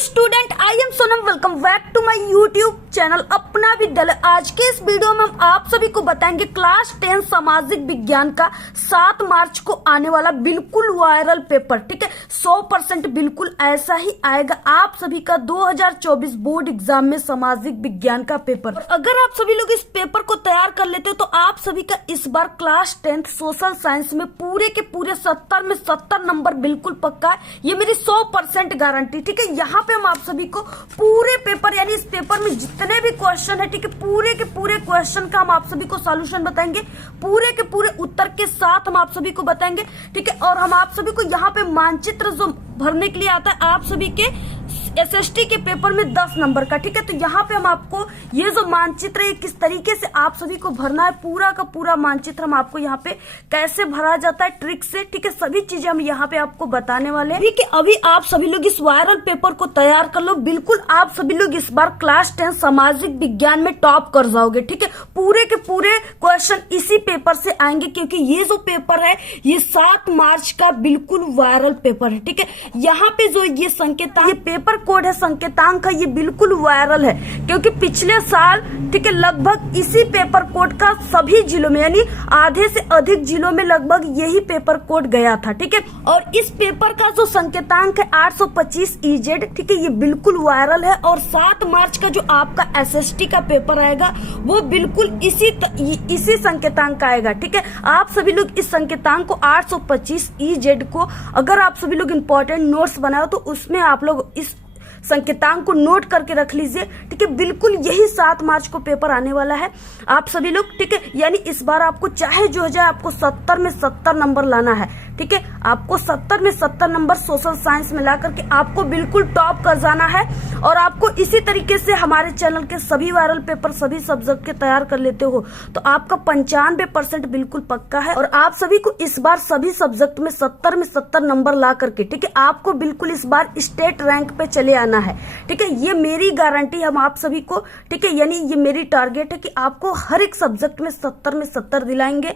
Student, I am Sonam. Welcome back to my YouTube channel Apna Vidyalaya. आज के इस वीडियो में हम आप सभी को बताएंगे क्लास 10 सामाजिक विज्ञान का 7 मार्च को आने वाला बिल्कुल वायरल पेपर। ठीक है, 100% बिल्कुल ऐसा ही आएगा आप सभी का 2024 बोर्ड एग्जाम में सामाजिक विज्ञान का पेपर। और अगर आप सभी लोग इस पेपर को तैयार कर लेते हो तो आप सभी का इस बार क्लास 10 सोशल साइंस में पूरे के पूरे 70 में 70 नंबर बिल्कुल पक्का है। ये मेरी 100% गारंटी। ठीक है, यहाँ पे हम आप सभी को पूरे पेपर यानी इस पेपर में जितने भी क्वेश्चन है, ठीक है, पूरे के पूरे क्वेश्चन का हम आप सभी को सॉल्यूशन बताएंगे, पूरे के पूरे उत्तर के साथ हम आप सभी को बताएंगे। ठीक है, और हम आप सभी को यहाँ पे मानचित्र जो भरने के लिए आता है आप सभी के एसएसटी के पेपर में 10 नंबर का। ठीक है, तो यहाँ पे हम आपको ये जो मानचित्र है किस तरीके से आप सभी को भरना है, पूरा का पूरा मानचित्र हम आपको यहाँ पे कैसे भरा जाता है ट्रिक से, ठीक है, सभी चीजें हम यहाँ पे आपको बताने वाले हैं। ठीक है, अभी आप सभी लोग इस वायरल पेपर को तैयार कर लो। बिल्कुल आप सभी लोग इस बार क्लास 10 सामाजिक विज्ञान में टॉप कर जाओगे। ठीक है, पूरे के पूरे क्वेश्चन इसी पेपर से आएंगे क्योंकि ये जो पेपर है ये 7 मार्च का बिल्कुल वायरल पेपर है। ठीक है, यहाँ पे जो ये संकेतांक, ये पेपर कोड है संकेतांक का, ये बिल्कुल वायरल है क्योंकि पिछले साल, ठीक है, लगभग इसी पेपर कोड का सभी जिलों में यानी आधे से अधिक जिलों में लगभग यही पेपर कोड गया था। ठीक है, और इस पेपर का जो संकेतांक है 825 EZ, ठीक है, ये बिल्कुल वायरल है। और 7 मार्च का जो आपका एसएसटी का पेपर आएगा वो बिल्कुल इसी संकेतांक का आएगा। ठीक है, आप सभी लोग इस संकेतांक को 825 EZ को अगर आप सभी लोग इंपॉर्टेंट नोट्स बनाओ तो उसमें आप लोग इस संकेतांक को नोट करके रख लीजिए। ठीक है, बिल्कुल यही 7 मार्च को पेपर आने वाला है आप सभी लोग। ठीक है, यानी इस बार आपको चाहे जो हो जाए आपको 70 में 70 नंबर लाना है। ठीक है, आपको 70 में 70 नंबर सोशल साइंस में ला करके आपको बिल्कुल टॉप कर जाना है। और आपको इसी तरीके से हमारे चैनल के सभी वायरल पेपर सभी सब्जेक्ट के तैयार कर लेते हो तो आपका 95% बिल्कुल पक्का है। और आप सभी को इस बार सभी सब्जेक्ट में 70 में 70 नंबर ला करके, ठीक है, आपको बिल्कुल इस बार स्टेट रैंक पे चले आना है। ठीक है, ये मेरी गारंटी हम आप सभी को, ठीक है, यानी ये मेरी टारगेट है कि आपको हर एक सब्जेक्ट में 70 में 70 दिलाएंगे।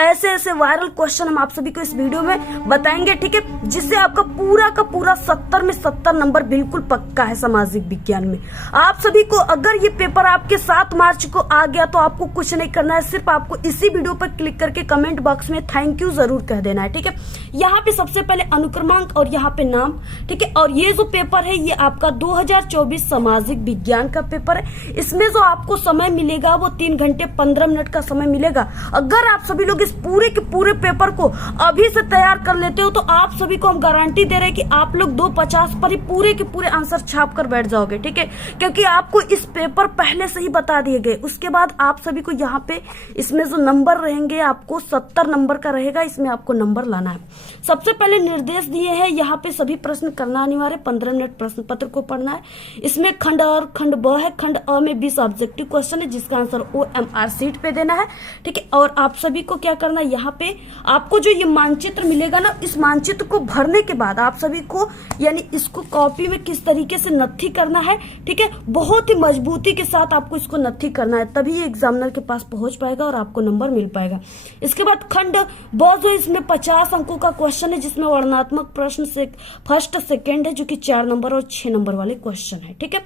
ऐसे ऐसे वायरल क्वेश्चन हम आप सभी को इस वीडियो में बताएंगे। ठीक है, जिससे आपका पूरा का पूरा 70 में 70 नंबर बिल्कुल पक्का है सामाजिक विज्ञान में। आप सभी को अगर ये पेपर आपके 7 मार्च को आ गया तो आपको कुछ नहीं करना है, सिर्फ आपको इसी वीडियो पर क्लिक करके कमेंट बॉक्स में थैंक यू जरूर कह देना है। ठीक है, यहाँ पे सबसे पहले अनुक्रमांक और यहाँ पे नाम। ठीक है, और ये जो पेपर है ये आपका 2024 सामाजिक विज्ञान का पेपर है। इसमें जो आपको समय मिलेगा वो 3 घंटे 15 मिनट का समय मिलेगा। अगर आप सभी लोग इस पूरे के पूरे पेपर को अभी से तैयार कर लेते हो तो आप सभी को हम गारंटी दे रहे हैं कि आप लोग 250 पर ही पूरे के पूरे आंसर छाप कर बैठ जाओगे। ठीक है, क्योंकि आपको इस पेपर पहले से ही बता दिए गए। उसके बाद आप सभी को यहाँ पे इसमें जो नंबर रहेंगे आपको 70 नंबर का रहेगा, इसमें आपको नंबर लाना है। सबसे पहले निर्देश दिए हैं, यहाँ पे सभी प्रश्न करना अनिवार्य, 15 मिनट प्रश्न पत्र को पढ़ना है। इसमें खंड और खंड ब है। खंड अ में 20 ऑब्जेक्टिव क्वेश्चन है जिसका आंसर OMR शीट पे देना है। ठीक है, और आप सभी को क्या करना है, यहाँ पे आपको जो ये मानचित्र मिलेगा ना, इस मानचित्र को भरने के बाद आप सभी को यानी इसको कॉपी में किस तरीके से नत्थी करना है। ठीक है, बहुत ही मजबूती के साथ आपको इसको नत्थी करना है, तभी ये एग्जामिनर के पास पहुंच पाएगा और आपको नंबर मिल पाएगा। इसके बाद खंड ब जो इसमें 50 अंकों का क्वेश्चन है जिसमें वर्णनात्मक प्रश्न से फर्स्ट सेकेंड है जो कि 4 नंबर और 6 नंबर वाले क्वेश्चन है। ठीक है,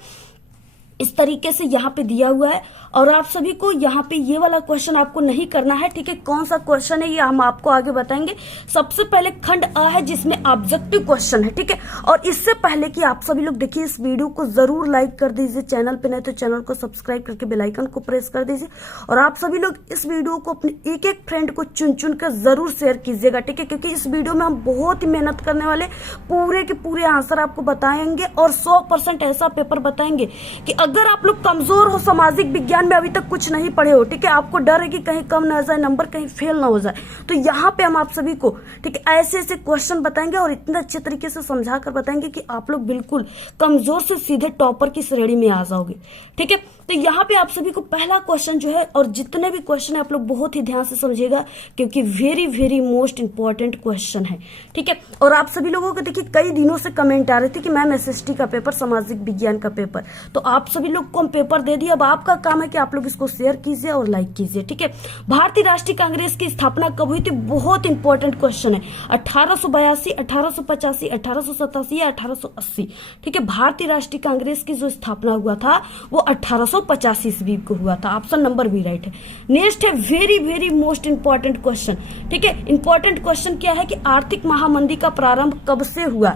इस तरीके से यहाँ पे दिया हुआ है। और आप सभी को यहाँ पे ये वाला क्वेश्चन आपको नहीं करना है। ठीक है, कौन सा क्वेश्चन है ये हम आपको आगे बताएंगे। सबसे पहले खंड अ है जिसमें ऑब्जेक्टिव क्वेश्चन है। ठीक है, और इससे पहले कि आप सभी लोग देखिए इस वीडियो को जरूर लाइक कर दीजिए, चैनल पे नहीं तो चैनल को सब्सक्राइब करके बेल आइकन को प्रेस कर दीजिए। और आप सभी लोग इस वीडियो को अपने एक एक फ्रेंड को चुन चुन कर जरूर शेयर कीजिएगा। ठीक है, क्योंकि इस वीडियो में हम बहुत ही मेहनत करने वाले, पूरे के पूरे आंसर आपको बताएंगे और 100% ऐसा पेपर बताएंगे कि अगर आप लोग कमजोर हो, सामाजिक विज्ञान में अभी तक कुछ नहीं पढ़े हो, ठीक है, आपको डर है कि कहीं कम ना जाए नंबर, कहीं फेल ना हो जाए, तो यहाँ पे हम आप सभी को, ठीक है, ऐसे ऐसे क्वेश्चन बताएंगे और इतने अच्छे तरीके से समझा कर बताएंगे कि आप लोग बिल्कुल कमजोर से सीधे टॉपर की श्रेणी में आ जाओगे। ठीक है, तो यहाँ पे आप सभी को पहला क्वेश्चन जो है, और जितने भी क्वेश्चन है आप लोग बहुत ही ध्यान से समझिएगा क्योंकि very very most important question है। ठीक है, और आप सभी लोगों को देखिए कई दिनों से कमेंट आ रहे थे कि मैम एसएसटी का पेपर, सामाजिक विज्ञान का पेपर, तो आप सभी लोग को हम पेपर दे दिए। अब आपका काम है कि आप लोग इसको शेयर कीजिए और लाइक कीजिए, ठीक है। भारतीय राष्ट्रीय कांग्रेस की स्थापना कब हुई थी? बहुत इंपॉर्टेंट क्वेश्चन है। 1882, 1885, 1887 या 1880, ठीक है। भारतीय राष्ट्रीय कांग्रेस की जो स्थापना हुआ था वो 1885 ईस्वी को हुआ था। ऑप्शन नंबर बी राइट है। नेक्स्ट है very very most important question, ठीक है। इंपॉर्टेंट क्वेश्चन क्या है कि आर्थिक महामंदी का प्रारंभ कब से हुआ?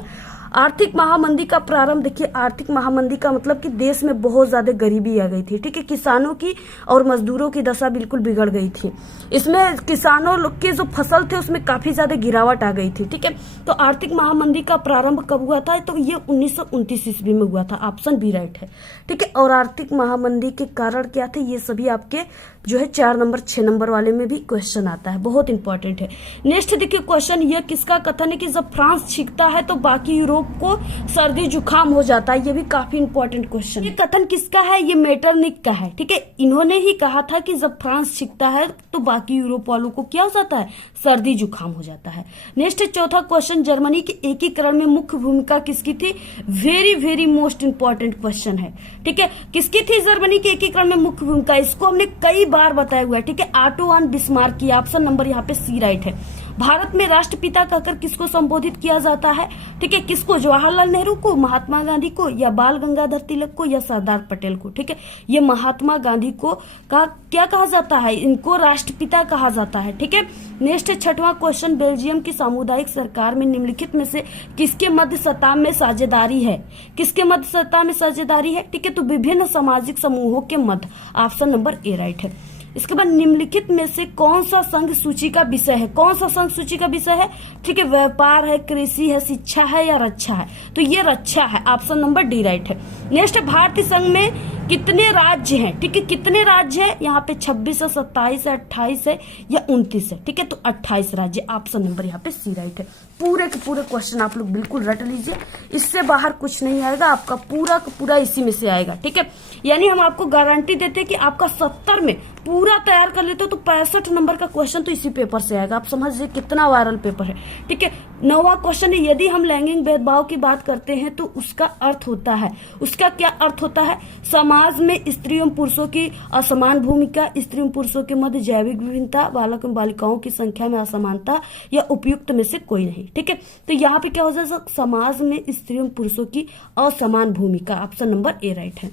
आर्थिक महामंदी का प्रारंभ, देखिए आर्थिक महामंदी का मतलब कि देश में बहुत ज्यादा गरीबी आ गई थी, ठीक है। किसानों की और मजदूरों की दशा बिल्कुल बिगड़ गई थी। इसमें किसानों लोग की जो फसल थे उसमें काफी ज्यादा गिरावट आ गई थी, ठीक है। तो आर्थिक महामंदी का प्रारंभ कब हुआ था? तो ये 1929 ईस्वी में हुआ था। ऑप्शन बी राइट है, ठीक है। और आर्थिक महामंदी के कारण क्या थे ये सभी आपके जो है 4 नंबर 6 नंबर वाले में भी क्वेश्चन आता है, बहुत इंपॉर्टेंट है। नेक्स्ट देखिए क्वेश्चन, ये किसका कथन है कि जब फ्रांस छींकता है तो बाकी यूरोप को सर्दी जुकाम हो जाता है? ये भी काफी इंपॉर्टेंट क्वेश्चन। ये कथन किसका है? ये मेटरनिक का है, ठीक है। इन्होंने ही कहा था कि जब फ्रांस छींकता है तो बाकी यूरोप वालों को क्या हो जाता है? सर्दी जुकाम हो जाता है। नेक्स्ट चौथा क्वेश्चन, जर्मनी के एकीकरण में मुख्य भूमिका किसकी थी? Very very most important question है, ठीक है। किसकी थी जर्मनी के एकीकरण में मुख्य भूमिका? इसको हमने कई बार बताया हुआ है, ठीक है। ऑटो वन बिस्मार्क की। ऑप्शन नंबर यहाँ पे सी राइट है। भारत में राष्ट्रपिता कहकर किसको संबोधित किया जाता है? ठीक है, किसको? जवाहरलाल नेहरू को, महात्मा गांधी को, या बाल गंगाधर तिलक को, या सरदार पटेल को? ठीक है, ये महात्मा गांधी को क्या कहा जाता है? इनको राष्ट्रपिता कहा जाता है। ठीक है, नेक्स्ट छठवां क्वेश्चन, बेल्जियम की सामुदायिक सरकार में निम्नलिखित में से किसके मध्य सत्ता में साझेदारी है? किसके मध्य सत्ता में साझेदारी है? ठीक है, तो विभिन्न सामाजिक समूहों के मध्य। ऑप्शन नंबर ए राइट है। इसके बाद निम्नलिखित में से कौन सा संघ सूची का विषय है? कौन सा संघ सूची का विषय है? ठीक है, व्यापार है, कृषि है, शिक्षा है, या रक्षा है? तो ये रक्षा है। ऑप्शन नंबर डी राइट है। नेक्स्ट, भारतीय संघ में कितने राज्य हैं? ठीक है, कितने राज्य हैं? यहाँ पे 26 है, 27 है, 28 है, या 29 है? ठीक है, तो 28 राज्य। ऑप्शन नंबर यहाँ पे सी राइट है। पूरे के पूरे क्वेश्चन आप लोग बिल्कुल रट लीजिए, इससे बाहर कुछ नहीं आएगा, आपका पूरा का पूरा इसी में से आएगा। ठीक है, यानी हम आपको गारंटी देते हैं कि आपका 70 में पूरा तैयार कर लेते हो तो 65 नंबर का क्वेश्चन तो इसी पेपर से आएगा। आप समझिए कितना वायरल पेपर है। ठीक है, 9वां क्वेश्चन है, यदि हम लैंगिक भेदभाव की बात करते हैं तो उसका अर्थ होता है, उसका क्या अर्थ होता है? समाज में स्त्री एवं पुरुषों की असमान भूमिका, स्त्री एवं पुरुषों के मध्य जैविक विभिन्नता, बालक एवं बालिकाओं की संख्या में असमानता, या उपयुक्त में से कोई नहीं। ठीक है, तो यहाँ पे क्या हो जाएगा? समाज में स्त्री एवं पुरुषों की असमान भूमिका। ऑप्शन नंबर ए राइट है।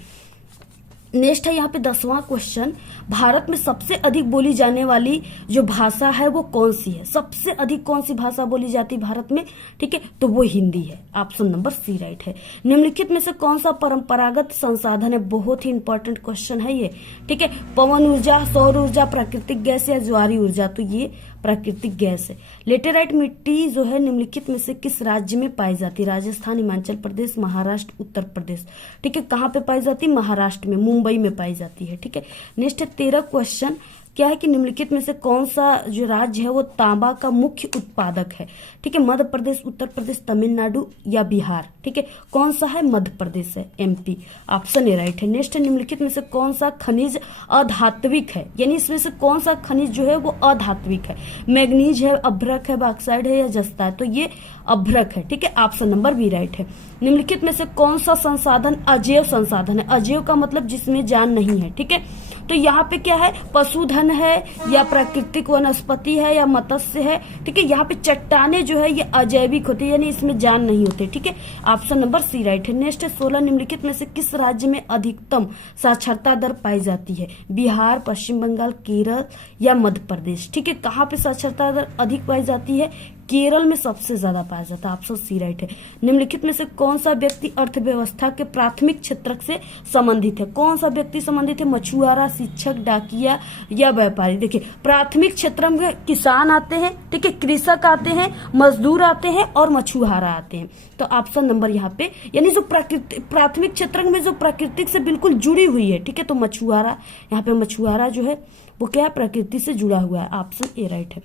नेक्स्ट है यहाँ पे 10वां क्वेश्चन, भारत में सबसे अधिक बोली जाने वाली जो भाषा है वो कौन सी है? सबसे अधिक कौन सी भाषा बोली जाती है भारत में? ठीक है, तो वो हिंदी है। ऑप्शन नंबर सी राइट है। निम्नलिखित में से कौन सा परंपरागत संसाधन है? बहुत ही इंपॉर्टेंट क्वेश्चन है ये। ठीक है, पवन ऊर्जा, सौर ऊर्जा, प्राकृतिक गैस, या ज्वारी ऊर्जा? तो ये प्राकृतिक गैस है। लेटेराइट मिट्टी जो है निम्नलिखित में से किस राज्य में पाई जाती है? राजस्थान, हिमाचल प्रदेश, महाराष्ट्र, उत्तर प्रदेश? ठीक है, कहाँ पे पाई जाती है? महाराष्ट्र में, मुंबई में पाई जाती है। ठीक है, नेक्स्ट 13 क्वेश्चन क्या है कि निम्नलिखित में से कौन सा जो राज्य है वो तांबा का मुख्य उत्पादक है? ठीक है, मध्य प्रदेश, उत्तर प्रदेश, तमिलनाडु, या बिहार? ठीक है, कौन सा है? मध्य प्रदेश है, एमपी। ऑप्शन ए राइट है। नेक्स्ट निम्नलिखित में से कौन सा खनिज अधात्विक है? यानी इसमें से कौन सा खनिज जो है वो अधात्विक है? मैग्नीज है, अभ्रक है, बॉक्साइड है, या जस्ता है? तो ये अभ्रक है। ठीक है, ऑप्शन नंबर बी राइट है। निम्नलिखित में से कौन सा संसाधन अजैव संसाधन है? अजैव का मतलब जिसमें जान नहीं है। ठीक है, तो यहाँ पे क्या है? पशुधन है, या प्राकृतिक वनस्पति है, या मत्स्य है? ठीक है, यहाँ पे चट्टाने जो है ये अजैविक होती है, यानी इसमें जान नहीं होते। ठीक है, ऑप्शन नंबर सी राइट है। नेक्स्ट 16 निम्नलिखित में से किस राज्य में अधिकतम साक्षरता दर पाई जाती है? बिहार, पश्चिम बंगाल, केरल, या मध्य प्रदेश? ठीक है, कहाँ पे साक्षरता दर अधिक पाई जाती है? केरल में सबसे ज्यादा पाया जाता है। ऑप्शन सी राइट है। निम्नलिखित में से कौन सा व्यक्ति अर्थव्यवस्था के प्राथमिक क्षेत्र से संबंधित है? कौन सा व्यक्ति संबंधित है? मछुआरा, शिक्षक, डाकिया, या व्यापारी? देखिए, प्राथमिक क्षेत्र में किसान आते हैं, ठीक है, कृषक आते हैं, मजदूर आते हैं, और मछुआरा आते हैं। तो ऑप्शन नंबर यहाँ पे, यानी जो प्राथमिक क्षेत्र में जो प्राकृतिक से बिल्कुल जुड़ी हुई है, ठीक है, तो मछुआरा, यहाँ पे मछुआरा जो है वो क्या है? प्रकृति से जुड़ा हुआ है। ऑप्शन ए राइट है।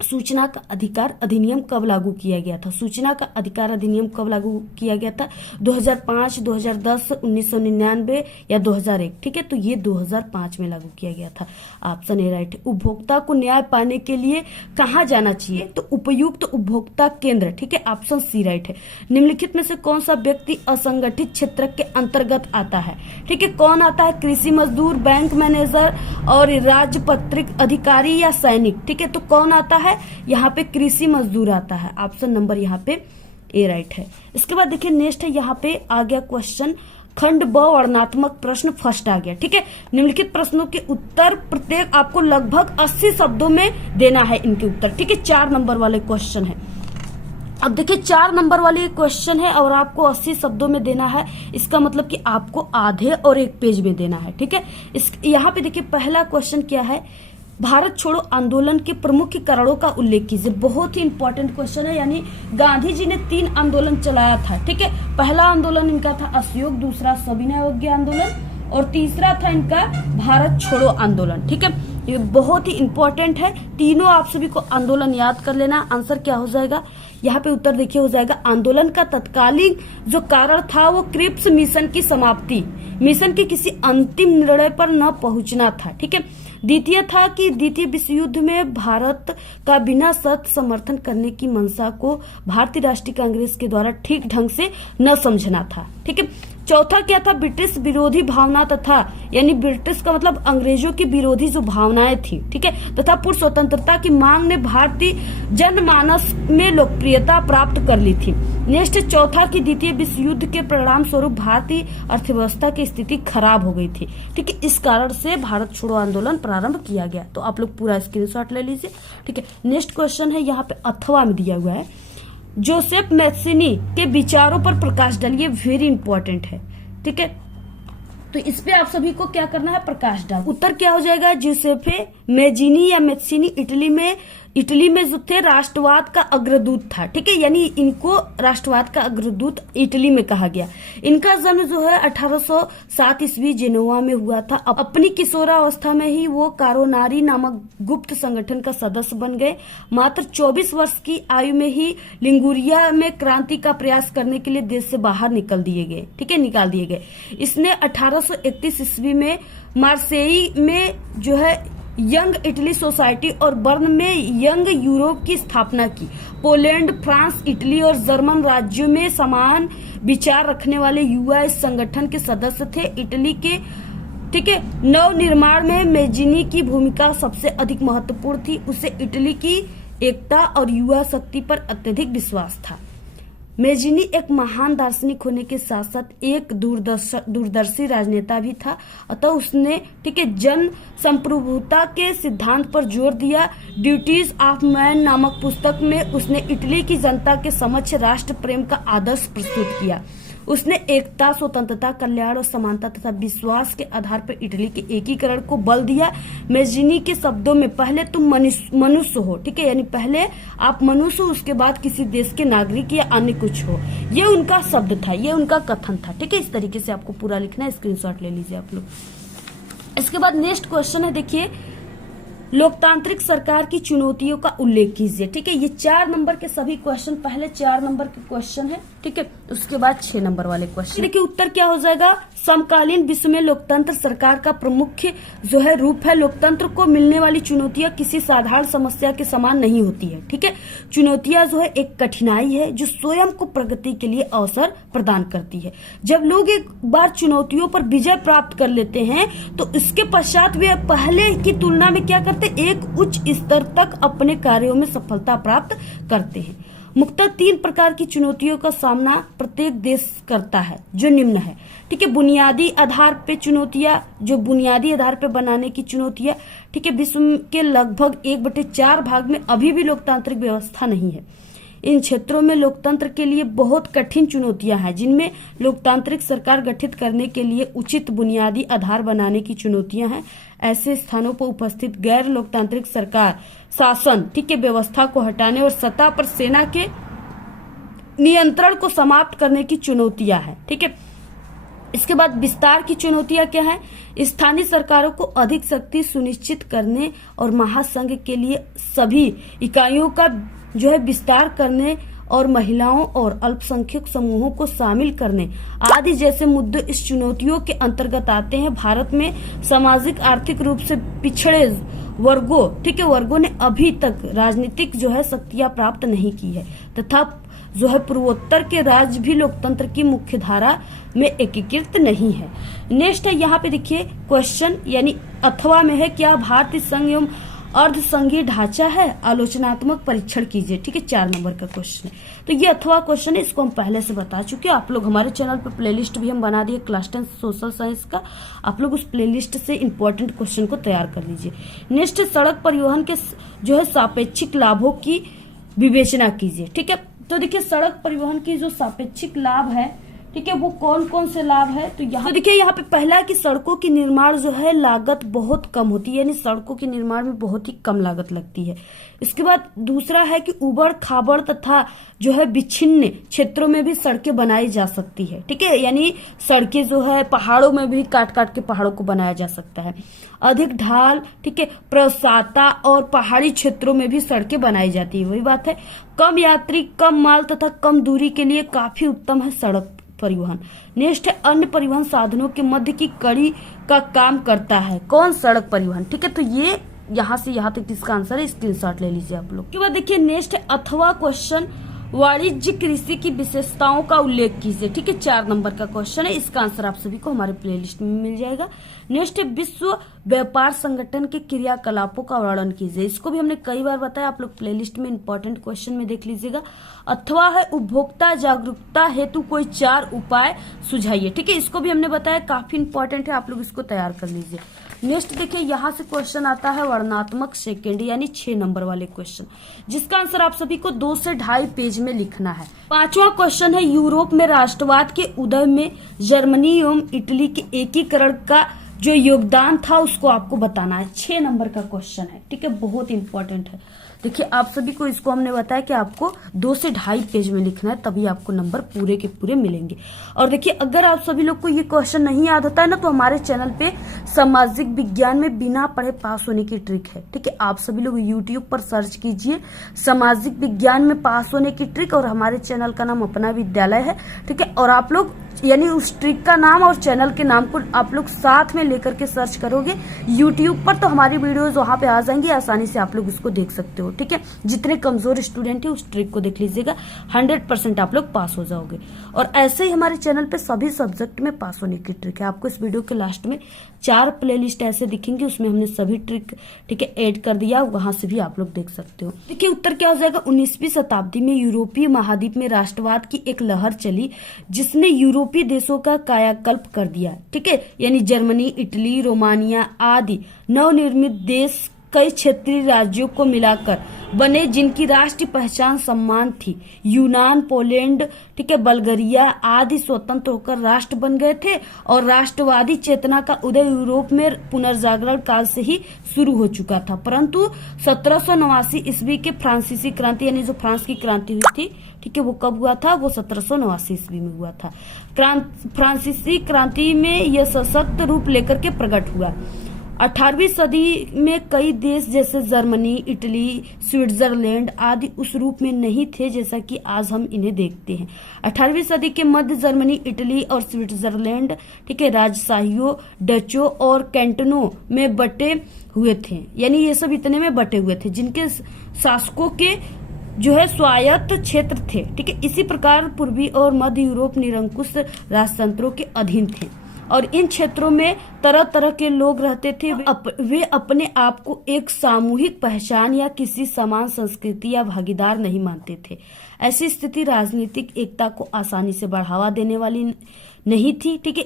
सूचना का अधिकार अधिनियम कब लागू किया गया था? सूचना का अधिकार अधिनियम कब लागू किया गया था? 2005, 2010, 1999 या 2001? ठीक है, तो ये 2005 में लागू किया गया था। ऑप्शन ए राइट है। उपभोक्ता को न्याय पाने के लिए कहाँ जाना चाहिए? तो उपयुक्त उपभोक्ता केंद्र। ठीक है, ऑप्शन सी राइट है। निम्नलिखित में से कौन सा व्यक्ति असंगठित क्षेत्र के अंतर्गत आता है? ठीक है, कौन आता है? कृषि मजदूर, बैंक मैनेजर और राजपत्रित अधिकारी या सैनिक? ठीक है, तो कौन आता है? यहाँ पे कृषि मजदूर आता है। ऑप्शन नंबर यहाँ पे ए राइट है। इसके बाद देखिए नेक्स्ट है, यहाँ पे आ गया क्वेश्चन खंड ब वर्णनात्मक प्रश्न फर्स्ट आ गया। ठीक है, निम्नलिखित प्रश्नों के उत्तर प्रत्येक आपको लगभग 80 शब्दों में देना है इनके उत्तर। ठीक है, 4 नंबर वाले क्वेश्चन है। अब देखिए 4 नंबर वाली क्वेश्चन है और आपको 80 शब्दों में देना है। इसका मतलब कि आपको आधे और 1 पेज में देना है। ठीक है, यहाँ पे देखिए पहला क्वेश्चन क्या है, भारत छोड़ो आंदोलन के प्रमुख कारणों का उल्लेख कीजिए। बहुत ही इंपॉर्टेंट क्वेश्चन है, यानी गांधी जी ने 3 आंदोलन चलाया था। ठीक है, पहला आंदोलन इनका था असहयोग, दूसरा सविनय अवज्ञा आंदोलन और तीसरा था इनका भारत छोड़ो आंदोलन। ठीक है, ये बहुत ही इंपॉर्टेंट है। तीनों आप सभी को आंदोलन याद कर लेना। आंसर क्या हो जाएगा? यहाँ पे उत्तर देखिए हो जाएगा आंदोलन का तत्कालीन जो कारण था वो क्रिप्स मिशन की समाप्ति, मिशन के किसी अंतिम निर्णय पर न पहुंचना था। ठीक है, द्वितीय था कि द्वितीय विश्व युद्ध में भारत का बिना शर्त समर्थन करने की मंशा को भारतीय राष्ट्रीय कांग्रेस के द्वारा ठीक ढंग से न समझना था। ठीक है, चौथा क्या था? ब्रिटिश विरोधी भावना तथा, यानी ब्रिटिश का मतलब अंग्रेजों की विरोधी जो भावनाएं थी। ठीक है, तथा पूर्ण स्वतंत्रता की मांग ने भारतीय जनमानस में लोकप्रियता प्राप्त कर ली थी। नेक्स्ट चौथा की द्वितीय विश्व युद्ध के परिणाम स्वरूप भारतीय अर्थव्यवस्था की स्थिति खराब हो गई थी। ठीक है, इस कारण से भारत छोड़ो आंदोलन प्रारंभ किया गया। तो आप लोग पूरा स्क्रीनशॉट ले लीजिए। ठीक है, नेक्स्ट क्वेश्चन है यहाँ पे अथवा में दिया हुआ है, जोसेफ मैथ्यूनी के विचारों पर प्रकाश डालिए। वेरी इंपॉर्टेंट है। ठीक है, तो इस पे आप सभी को क्या करना है? प्रकाश डाल। उत्तर क्या हो जाएगा? जोसेफे मैजीनी या मैथ्यूनी इटली में जो थे राष्ट्रवाद का अग्रदूत था। ठीक है, यानी इनको राष्ट्रवाद का अग्रदूत इटली में कहा गया। इनका जन्म जो है 1807 ईस्वी जेनोवा में हुआ था। अपनी किशोरावस्था में ही वो कारोनारी नामक गुप्त संगठन का सदस्य बन गए। मात्र 24 वर्ष की आयु में ही लिंगुरिया में क्रांति का प्रयास करने के लिए देश से बाहर निकाल दिए गए। इसने 1831 ईस्वी में मार्सेई में जो है यंग इटली सोसाइटी और बर्न में यंग यूरोप की स्थापना की। पोलैंड, फ्रांस, इटली और जर्मन राज्यों में समान विचार रखने वाले युवा इस संगठन के सदस्य थे। इटली के ठीक है नव निर्माण में मैजीनी की भूमिका सबसे अधिक महत्वपूर्ण थी। उसे इटली की एकता और युवा शक्ति पर अत्यधिक विश्वास था। मैजीनी एक महान दार्शनिक होने के साथ साथ एक दूरदर्शी राजनेता भी था। अतः उसने ठीक है जन संप्रभुता के सिद्धांत पर जोर दिया। ड्यूटीज ऑफ मैन नामक पुस्तक में उसने इटली की जनता के समक्ष राष्ट्र प्रेम का आदर्श प्रस्तुत किया। उसने एकता, स्वतंत्रता, कल्याण और समानता तथा विश्वास के आधार पर इटली के एकीकरण को बल दिया। मैजीनी के शब्दों में पहले तुम मनुष्य हो। ठीक है, यानी पहले आप मनुष्य हो, उसके बाद किसी देश के नागरिक या अन्य कुछ हो। ये उनका शब्द था, ये उनका कथन था। ठीक है, इस तरीके से आपको पूरा लिखना है। स्क्रीनशॉट ले लीजिए आप लोग। इसके बाद नेक्स्ट क्वेश्चन है, देखिए लोकतांत्रिक सरकार की चुनौतियों का उल्लेख कीजिए। ठीक है, ये 4 नंबर के सभी क्वेश्चन, पहले 4 नंबर के क्वेश्चन है। ठीक है, उसके बाद 6 नंबर वाले क्वेश्चन। देखिए उत्तर क्या हो जाएगा? समकालीन विश्व में लोकतंत्र सरकार का प्रमुख जो है रूप है। लोकतंत्र को मिलने वाली चुनौतियां किसी साधारण समस्या के समान नहीं होती है। ठीक है, चुनौतियां जो है एक कठिनाई है जो स्वयं को प्रगति के लिए अवसर प्रदान करती है। जब लोग एक बार चुनौतियों पर विजय प्राप्त कर लेते हैं तो इसके पश्चात वे पहले की तुलना में क्या करते, एक उच्च स्तर तक अपने कार्यों में सफलता प्राप्त करते हैं। मुख्यतः 3 प्रकार की चुनौतियों का सामना प्रत्येक देश करता है जो निम्न है। ठीक है, बुनियादी आधार पे चुनौतियां, जो बुनियादी आधार पे बनाने की चुनौतियां। ठीक है, विश्व के लगभग 1/4 भाग में अभी भी लोकतांत्रिक व्यवस्था नहीं है। इन क्षेत्रों में लोकतंत्र के लिए बहुत कठिन चुनौतियां हैं, जिनमें लोकतांत्रिक सरकार गठित करने के लिए उचित बुनियादी आधार बनाने की चुनौतियां हैं। ऐसे स्थानों पर उपस्थित गैर लोकतांत्रिक सरकार शासन ठीक है व्यवस्था को हटाने और सत्ता पर सेना के नियंत्रण को समाप्त करने की चुनौतियां हैं। ठीक है, इसके बाद विस्तार की चुनौतियां क्या है? स्थानीय सरकारों को अधिक शक्ति सुनिश्चित करने और महासंघ के लिए सभी इकाइयों का जो है विस्तार करने और महिलाओं और अल्पसंख्यक समूहों को शामिल करने आदि जैसे मुद्दे इस चुनौतियों के अंतर्गत आते हैं। भारत में सामाजिक आर्थिक रूप से पिछड़े वर्गों, ठीक है, वर्गों ने अभी तक राजनीतिक जो है शक्तियां प्राप्त नहीं की है तथा जो है पूर्वोत्तर के राज्य भी लोकतंत्र की मुख्य धारा में एकीकृत नहीं है। नेक्स्ट है यहाँ पे देखिए क्वेश्चन, यानी अथवा में है, क्या भारतीय संघ एवं अर्ध संघीय ढांचा है? आलोचनात्मक परीक्षण कीजिए, ठीक है, 4 नंबर का क्वेश्चन है। तो ये अथवा क्वेश्चन है, इसको हम पहले से बता चुके हैं। आप लोग हमारे चैनल पर प्लेलिस्ट भी हम बना दिए क्लास 10 सोशल साइंस का, आप लोग उस प्लेलिस्ट से इंपॉर्टेंट क्वेश्चन को तैयार कर लीजिए। नेक्स्ट, सड़क परिवहन के जो है सापेक्षिक लाभों की विवेचना कीजिए, ठीक है। तो देखिए सड़क परिवहन की जो सापेक्षिक लाभ है, ठीक है, वो कौन कौन से लाभ है? तो यहाँ देखिए, यहाँ पे पहला है कि सड़कों की निर्माण जो है लागत बहुत कम होती है, यानी सड़कों के निर्माण में बहुत ही कम लागत लगती है। इसके बाद दूसरा है कि उबड़ खाबड़ तथा जो है विच्छिन्न क्षेत्रों में भी सड़कें बनाई जा सकती है, ठीक है, यानी सड़कें जो है पहाड़ों में भी काट काट के पहाड़ों को बनाया जा सकता है। अधिक ढाल, ठीक है, प्रसाता और पहाड़ी क्षेत्रों में भी सड़कें बनाई जाती है, वही बात है। कम यात्री, कम माल तथा कम दूरी के लिए काफी उत्तम है सड़क परिवहन। नेक्स्ट है अन्य परिवहन साधनों के मध्य की कड़ी का काम करता है। कौन? सड़क परिवहन, ठीक है। तो ये यहाँ से यहाँ तक इसका आंसर है, स्क्रीनशॉट ले लीजिए आप लोग। के बाद देखिए नेक्स्ट है अथवा क्वेश्चन, वाणिज्य कृषि की विशेषताओं का उल्लेख कीजिए, ठीक है, 4 नंबर का क्वेश्चन है। इसका आंसर आप सभी को हमारे प्लेलिस्ट में मिल जाएगा। नेक्स्ट है विश्व व्यापार संगठन के क्रियाकलापों का वर्णन कीजिए। इसको भी हमने कई बार बताया, आप लोग प्लेलिस्ट में इंपॉर्टेंट क्वेश्चन में देख लीजिएगा। अथवा है उपभोक्ता जागरूकता हेतु कोई 4 उपाय सुझाइए, ठीक है, इसको भी हमने बताया, काफी इंपॉर्टेंट है, आप लोग इसको तैयार कर लीजिए। नेक्स्ट देखिए यहाँ से क्वेश्चन आता है वर्णनात्मक सेकंड, यानी 6 नंबर वाले क्वेश्चन, जिसका आंसर आप सभी को 2 से 2.5 पेज में लिखना है। 5वां क्वेश्चन है यूरोप में राष्ट्रवाद के उदय में जर्मनी एवं इटली के एकीकरण का जो योगदान था उसको आपको बताना है। 6 नंबर का क्वेश्चन है, ठीक है, बहुत इंपॉर्टेंट है। देखिए आप सभी को इसको हमने बताया कि आपको 2 से 2.5 पेज में लिखना है, तभी आपको नंबर पूरे के पूरे मिलेंगे। और देखिए अगर आप सभी लोग को ये क्वेश्चन नहीं याद होता है ना, तो हमारे चैनल पे सामाजिक विज्ञान में बिना पढ़े पास होने की ट्रिक है, ठीक है। आप सभी लोग यूट्यूब पर सर्च कीजिए सामाजिक विज्ञान में पास होने की ट्रिक, और हमारे चैनल का नाम अपना विद्यालय है, ठीक है। और आप लोग यानी उस ट्रिक का नाम और चैनल के नाम को आप लोग साथ में लेकर के सर्च करोगे यूट्यूब पर, तो हमारी वीडियोस वहां पे आ जाएंगी, आसानी से आप लोग उसको देख सकते हो, ठीक है। जितने कमजोर स्टूडेंट है उस ट्रिक को देख लीजिएगा, 100% आप लोग पास हो जाओगे। और ऐसे ही हमारे चैनल पे सभी सब्जेक्ट में पास होने की ट्रिक है। आपको इस वीडियो के लास्ट में 4 प्लेलिस्ट ऐसे दिखेंगे, उसमें हमने सभी ट्रिक, ठीक है, ऐड कर दिया, वहां से भी आप लोग देख सकते हो। देखिए उत्तर क्या हो जाएगा, 19वीं शताब्दी में यूरोपीय महाद्वीप में राष्ट्रवाद की एक लहर चली जिसने यूरोपीय देशों का कायाकल्प कर दिया, ठीक है, यानी जर्मनी, इटली, रोमानिया आदि नवनिर्मित देश कई क्षेत्रीय राज्यों को मिलाकर बने जिनकी राष्ट्रीय पहचान सम्मान थी। यूनान, पोलैंड, ठीक है, बल्गारिया आदि स्वतंत्र होकर राष्ट्र बन गए थे, और राष्ट्रवादी चेतना का उदय यूरोप में पुनर्जागरण काल से ही शुरू हो चुका था। परंतु 1789 ईस्वी के फ्रांसीसी क्रांति, यानी जो फ्रांस की क्रांति हुई थी, ठीक है, वो कब हुआ था? वो 1789 ईस्वी में हुआ था। फ्रांसीसी क्रांति में यह सशक्त रूप लेकर के प्रकट हुआ। 18वीं सदी में कई देश जैसे जर्मनी, इटली, स्विट्जरलैंड आदि उस रूप में नहीं थे जैसा कि आज हम इन्हें देखते हैं। 18वीं सदी के मध्य जर्मनी, इटली और स्विट्जरलैंड, ठीक है, राजशाहियों, डचों और कैंटनों में बटे हुए थे, यानी ये सब इतने में बटे हुए थे जिनके शासकों के जो है स्वायत्त क्षेत्र थे, ठीक है। इसी प्रकार पूर्वी और मध्य यूरोप निरंकुश राजतंत्रों के अधीन थे, और इन क्षेत्रों में तरह तरह के लोग रहते थे। वे अपने आप को एक सामूहिक पहचान या किसी समान संस्कृति या भागीदार नहीं मानते थे। ऐसी स्थिति राजनीतिक एकता को आसानी से बढ़ावा देने वाली नहीं थी, ठीक है।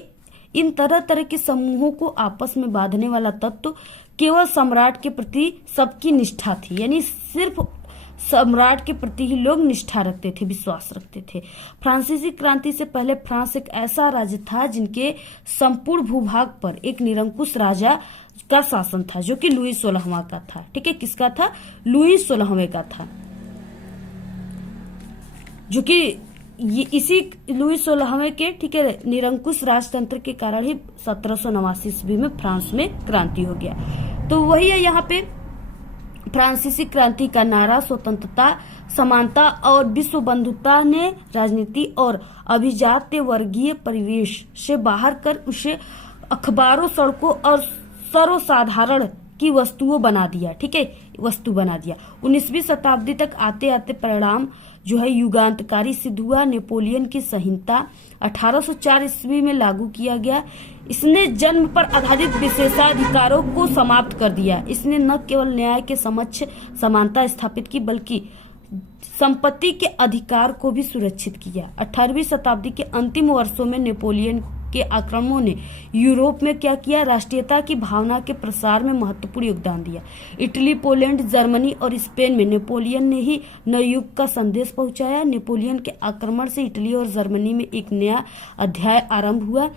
इन तरह तरह के समूहों को आपस में बांधने वाला तत्व केवल सम्राट के प्रति सबकी निष्ठा थी, यानी सिर्फ सम्राट के प्रति ही लोग निष्ठा रखते थे, विश्वास रखते थे। फ्रांसीसी क्रांति से पहले फ्रांस एक ऐसा राज्य था जिनके संपूर्ण भूभाग पर एक निरंकुश राजा का शासन था, जो कि लुई 16वां का था, ठीक है। किसका था? लुई 16वें का था, जो कि ये इसी लुई 16वें के, ठीक है, निरंकुश राजतंत्र के कारण ही 1789 ईस्वी में फ्रांस में क्रांति हो गया। तो वही है यहाँ पे फ्रांसीसी क्रांति का नारा स्वतंत्रता, समानता और विश्व बंधुता ने राजनीति और अभिजात्य वर्गीय परिवेश से बाहर कर उसे अखबारों, सड़कों और सर्वसाधारण की वस्तुओं बना दिया, ठीक है, वस्तु बना दिया। 19वीं शताब्दी तक आते आते परिणाम जो है युगांतकारी सिद्ध हुआ। नेपोलियन की संहिता 1804 ईस्वी में लागू किया गया। इसने जन्म पर आधारित विशेषाधिकारों को समाप्त कर दिया। इसने न केवल न्याय के समक्ष समानता स्थापित की बल्कि संपत्ति के अधिकार को भी सुरक्षित किया। 18वीं शताब्दी के अंतिम वर्षों में नेपोलियन के आक्रमणों ने यूरोप में क्या किया, राष्ट्रीयता की भावना के प्रसार में महत्वपूर्ण योगदान दिया। इटली, पोलैंड, जर्मनी और स्पेन में नेपोलियन ने ही नए युग का संदेश पहुंचाया। नेपोलियन के आक्रमण से इटली और जर्मनी में एक नया अध्याय आरंभ हुआ,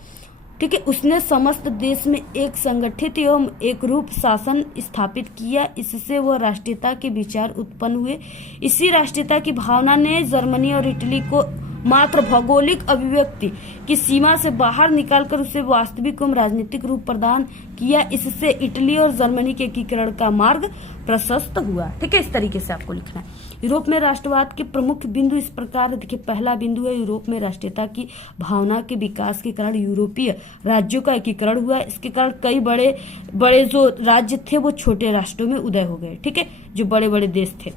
ठीक है। उसने समस्त देश में एक संगठित एवं एक रूप शासन स्थापित किया। इससे वह राष्ट्रीयता के विचार उत्पन्न हुए। इसी राष्ट्रीयता की भावना ने जर्मनी और इटली को मात्र भौगोलिक अभिव्यक्ति की सीमा से बाहर निकालकर उसे वास्तविक एवं राजनीतिक रूप प्रदान किया। इससे इटली और जर्मनी के एकीकरण का मार्ग प्रशस्त हुआ, ठीक है। इस तरीके से आपको लिखना है। यूरोप में राष्ट्रवाद के प्रमुख बिंदु इस प्रकार है। देखिए, पहला बिंदु है यूरोप में राष्ट्रीयता की भावना के विकास के कारण यूरोपीय राज्यों का एकीकरण हुआ। इसके कारण कई बड़े बड़े जो राज्य थे वो छोटे राष्ट्रों में उदय हो गए, ठीक है, जो बड़े बड़े देश थे।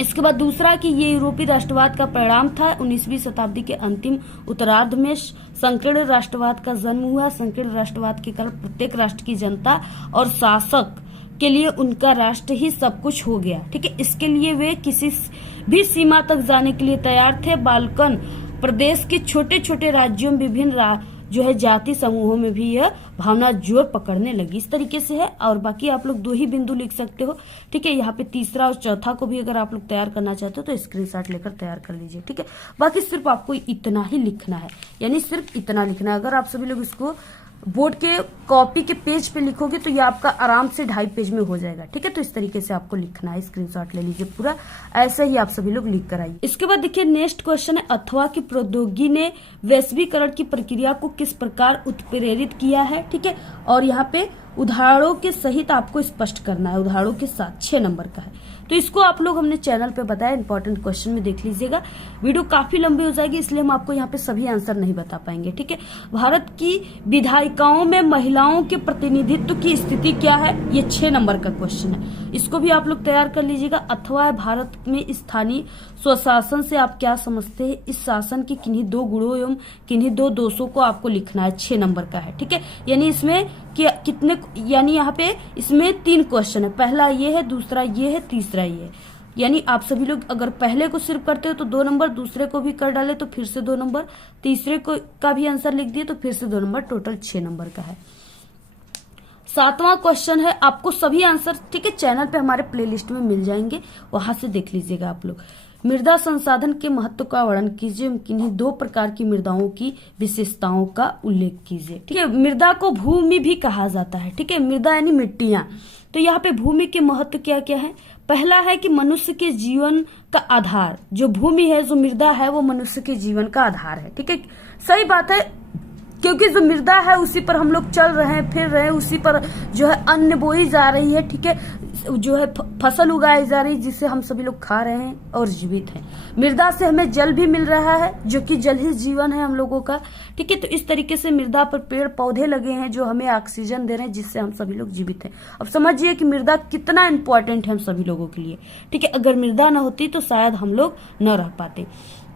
इसके बाद दूसरा कि ये यूरोपीय राष्ट्रवाद का परिणाम था। 19वीं शताब्दी के अंतिम उत्तरार्ध में संकीर्ण राष्ट्रवाद का जन्म हुआ। संकीर्ण राष्ट्रवाद के कारण प्रत्येक राष्ट्र की जनता और शासक के लिए उनका राष्ट्र ही सब कुछ हो गया, ठीक है। इसके लिए वे किसी भी सीमा तक जाने के लिए तैयार थे। बाल्कन प्रदेश के छोटे छोटे राज्यों में विभिन्न जो है जाति समूहों में भी यह भावना जोर पकड़ने लगी। इस तरीके से है। और बाकी आप लोग 2 ही बिंदु लिख सकते हो, ठीक है। यहाँ पे तीसरा और चौथा को भी अगर आप लोग तैयार करना चाहते हो तो स्क्रीनशॉट लेकर तैयार कर लीजिए, ठीक है। बाकी सिर्फ आपको इतना ही लिखना है, यानी सिर्फ इतना लिखना है। अगर आप सभी लोग इसको बोर्ड के कॉपी के पेज पे लिखोगे तो ये आपका आराम से 2.5 पेज में हो जाएगा, ठीक है। तो इस तरीके से आपको लिखना है। स्क्रीनशॉट ले लीजिए पूरा, ऐसे ही आप सभी लोग लिख कर आइए। इसके बाद देखिए नेक्स्ट क्वेश्चन है, अथवा की प्रौद्योगिकी ने वैश्वीकरण की प्रक्रिया को किस प्रकार उत्प्रेरित किया है, ठीक है। और यहाँ पे उदाहरणों के सहित आपको स्पष्ट करना है, उदाहरणों के साथ 6 नंबर का है। तो इसको आप लोग हमने चैनल पे बताया, इंपॉर्टेंट क्वेश्चन में देख लीजिएगा। वीडियो काफी लंबी हो जाएगी इसलिए हम आपको यहाँ पे सभी आंसर नहीं बता पाएंगे, ठीक है। भारत की विधायिकाओं में महिलाओं के प्रतिनिधित्व की स्थिति क्या है, ये 6 नंबर का क्वेश्चन है। इसको भी आप लोग तैयार कर लीजिएगा। अथवा भारत में स्थानीय स्वशासन से आप क्या समझते हैं, इस शासन की किन्हीं 2 गुणों एवं किन्हीं 2 दोषों को आपको लिखना है। 6 नंबर का है, ठीक है। यानी इसमें कितने, यानी यहाँ पे इसमें 3 क्वेश्चन है। पहला ये है, दूसरा ये है, तीसरा ये है। यानी आप सभी लोग अगर पहले को सिर्फ करते हो तो 2 नंबर, दूसरे को भी कर डाले तो फिर से 2 नंबर, तीसरे को का भी आंसर लिख दिए तो फिर से 2 नंबर, टोटल 6 नंबर का है। 7वां क्वेश्चन है, आपको सभी आंसर, ठीक है, चैनल पे हमारे प्लेलिस्ट में मिल जाएंगे, वहां से देख लीजिएगा आप लोग। मृदा संसाधन के महत्व का वर्णन कीजिए। किन्हीं 2 प्रकार की मृदाओं की विशेषताओं का उल्लेख कीजिए, ठीक है। मृदा को भूमि भी कहा जाता है, ठीक है। मृदा यानी मिट्टियां। तो यहाँ पे भूमि के महत्व क्या क्या है। पहला है कि मनुष्य के जीवन का आधार, जो भूमि है, जो मृदा है, वो मनुष्य के जीवन का आधार है, ठीक है। सही बात है, क्योंकि जो मृदा है उसी पर हम लोग चल रहे हैं, फिर रहे हैं, उसी पर जो है अन्न बोई जा रही है, ठीक है, जो है फसल उगाई जा रही है, जिसे हम सभी लोग खा रहे हैं और जीवित हैं। मृदा से हमें जल भी मिल रहा है, जो कि जल ही जीवन है हम लोगों का, ठीक है। तो इस तरीके से मृदा पर पेड़ पौधे लगे हैं जो हमें ऑक्सीजन दे रहे हैं, जिससे हम सभी लोग जीवित हैं। अब समझिए कि मृदा कितना इंपॉर्टेंट है हम सभी लोगों के लिए, ठीक है। अगर मृदा न होती तो शायद हम लोग न रह पाते।